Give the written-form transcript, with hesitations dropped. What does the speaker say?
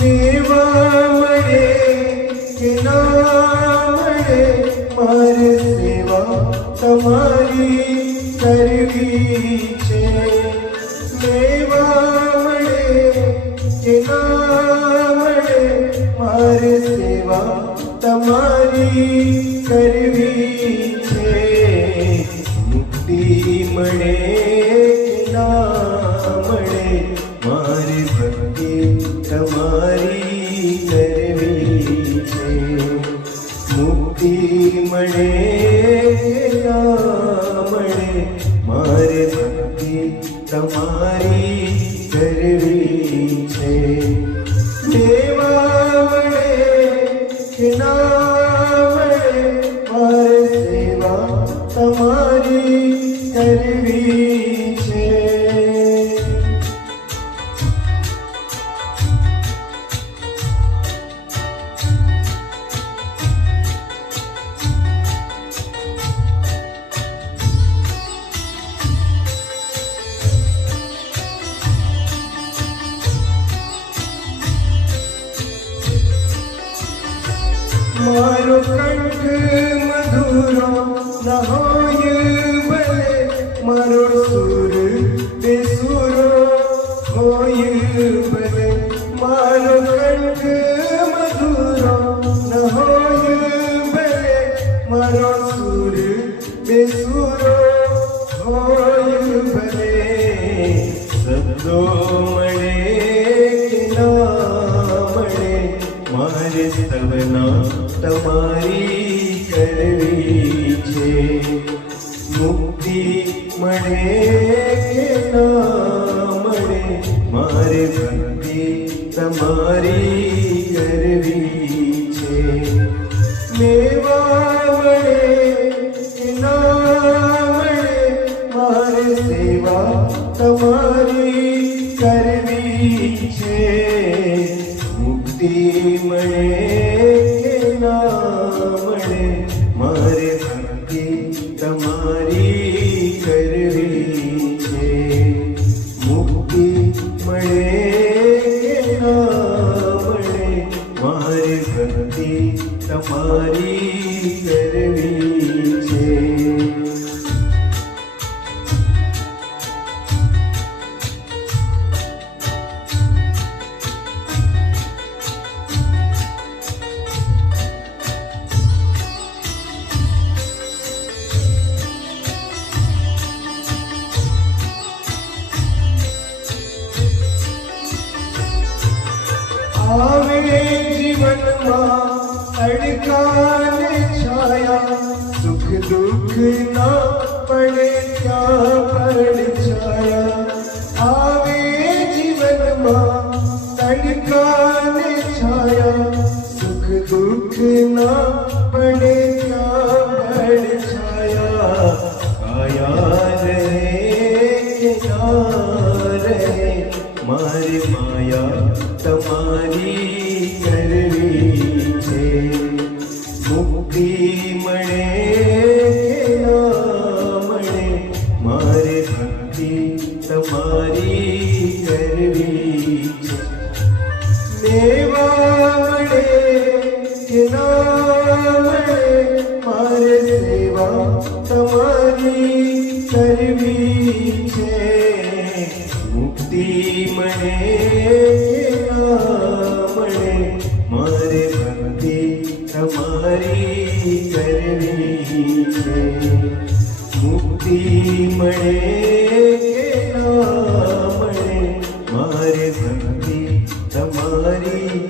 મેવા મળે કે ના મળે મારે સેવા તમારી કરવી છે. મેવા મળે કે ના મળે મારે સેવા તમારી કરવી છે. મુક્તિ મળે કે ના મળે મારી ભક્તિ તમારી કરવી છે. મુક્તિ મળે કે ના મળે મારે ભક્તિ તમારી કરવી છે. દેવા મળે કે ના મળે મારે સેવા તમારી કરવી છે. મારો કંઠ મધુરો ન હોય ભલે મારો સુર બેસુરો હોય ભલે. મારો કંઠ મધુરો ન હોય ભલે મારો સુર બેસુરો હોય ભલે. શબ્દો મળે કે ના મળે મારે સ્તવના તમારી કરવી છે. મુક્તિ મળે કે ના મળે મારે ભક્તિ તમારી કરવી છે. મેવા મળે કે ના મળે મારે સેવા તમારી કરવી છે. મુક્તિ મળે કે ના મળે મારે ભક્તિ તમારી કરવી છે. મુક્તિ મળે કે ના મળે મારે ભક્તિ તમારી કરવી છે. આવે જીવનમાં અડકાને છાયા સુખ દુઃખ ના પડે ત્યાં પડછાયા. આવે જીવનમાં અડકાને છાયા સુખ દુઃખ ના પડે ત્યાં પડછાયા. આયા રહે કે ના રહે મારી માયા તમારી કરવી છે. મુક્તિ મળે કે ના મળે મારે ભક્તિ તમારી કરવી છે. મેવા મળે કે ના મળે મારે સેવા તમારી કરવી છે. મુક્તિ મળે મારે ભક્તિ તમારી કરવી છે. મુક્તિ મળે કે ના મળે મારે ભક્તિ તમારી